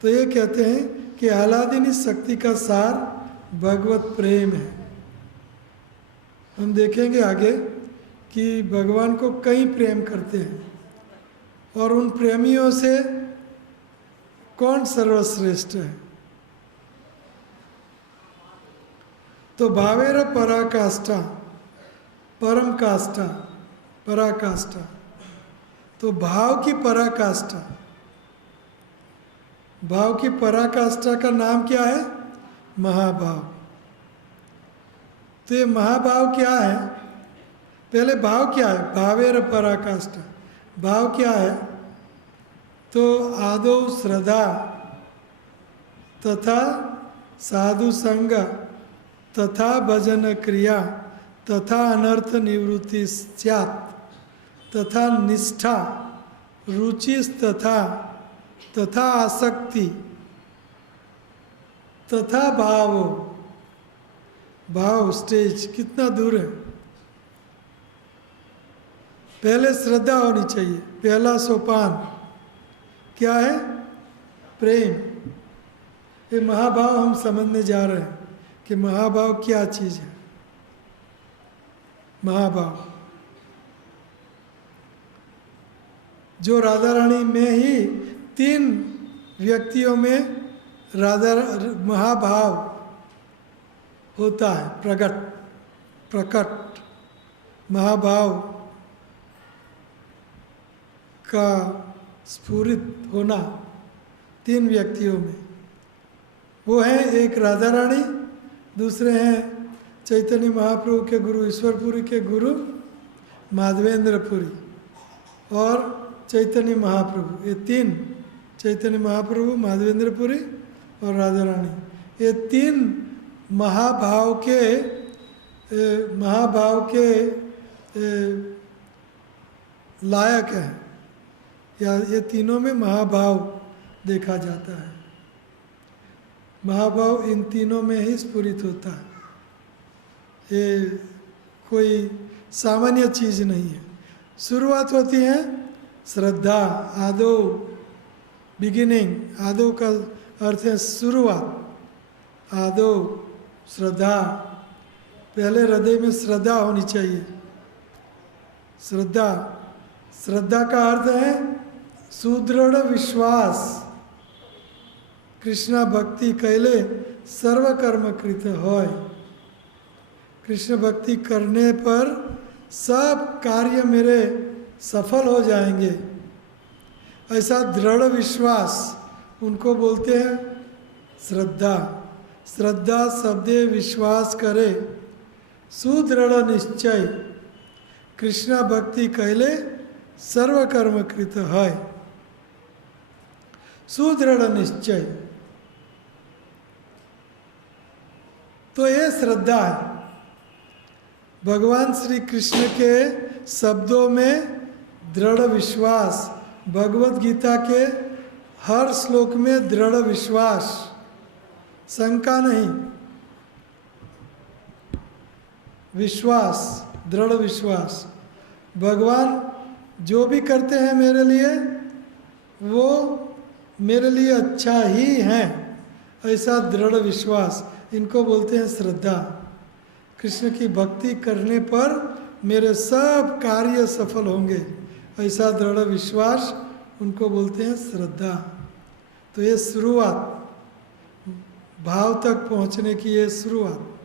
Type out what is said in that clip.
तो ये कहते हैं कि आह्लादिनी शक्ति का सार भगवत प्रेम है। हम देखेंगे आगे कि भगवान को कई प्रेम करते हैं और उन प्रेमियों से कौन सर्वश्रेष्ठ है। तो भावेर पराकाष्ठा, परम काष्ठा, पराकाष्ठा, तो भाव की पराकाष्ठा। भाव की पराकाष्ठा का नाम क्या है? महाभाव। तो ये महाभाव क्या है? पहले भाव क्या है? भावेर पराकाष्ठा। भाव क्या है? तो आदौ श्रद्धा तथा साधु संग तथा भजन क्रिया तथा अनर्थ निवृत्ति स्यात् तथा निष्ठा रुचिस्तथा तथा आसक्ति तथा भाव। भाव स्टेज कितना दूर है। पहले श्रद्धा होनी चाहिए, पहला सोपान क्या है? प्रेम। ये महाभाव हम समझने जा रहे हैं कि महाभाव क्या चीज़ है। महाभाव जो राधा रानी में ही 3 व्यक्तियों में राधा महाभाव होता है, प्रकट महाभाव का स्फुरित होना 3 व्यक्तियों में। वो हैं, एक राधा रानी, दूसरे हैं चैतन्य महाप्रभु के गुरु ईश्वरपुरी के गुरु माधवेंद्रपुरी और चैतन्य महाप्रभु। ये 3, चैतन्य महाप्रभु, माधवेंद्रपुरी और राधा रानी, ये 3 महाभाव के लायक हैं, या ये तीनों में महाभाव देखा जाता है। महाभाव इन तीनों में ही स्फुरित होता है। ये कोई सामान्य चीज़ नहीं है। शुरुआत होती है श्रद्धा, आदो, बिगिनिंग। आदो का अर्थ है शुरुआत। आदो श्रद्धा, पहले हृदय में श्रद्धा होनी चाहिए। श्रद्धा, श्रद्धा का अर्थ है सुदृढ़ विश्वास। कृष्ण भक्ति कैले सर्व कर्म कृत होय। कृष्ण भक्ति करने पर सब कार्य मेरे सफल हो जाएंगे, ऐसा दृढ़ विश्वास उनको बोलते हैं श्रद्धा। श्रद्धा शब्दे विश्वास करे, सुदृढ़ निश्चय, कृष्ण भक्ति कैले सर्व कर्म कृत है। सुदृढ़ निश्चय, तो ये श्रद्धा है। भगवान श्री कृष्ण के शब्दों में दृढ़ विश्वास, भगवत गीता के हर श्लोक में दृढ़ विश्वास, शंका नहीं, विश्वास, दृढ़ विश्वास। भगवान जो भी करते हैं मेरे लिए, वो मेरे लिए अच्छा ही है, ऐसा दृढ़ विश्वास, इनको बोलते हैं श्रद्धा। कृष्ण की भक्ति करने पर मेरे सब कार्य सफल होंगे, ऐसा दृढ़ विश्वास उनको बोलते हैं श्रद्धा। तो ये शुरुआत, भाव तक पहुंचने की ये शुरुआत।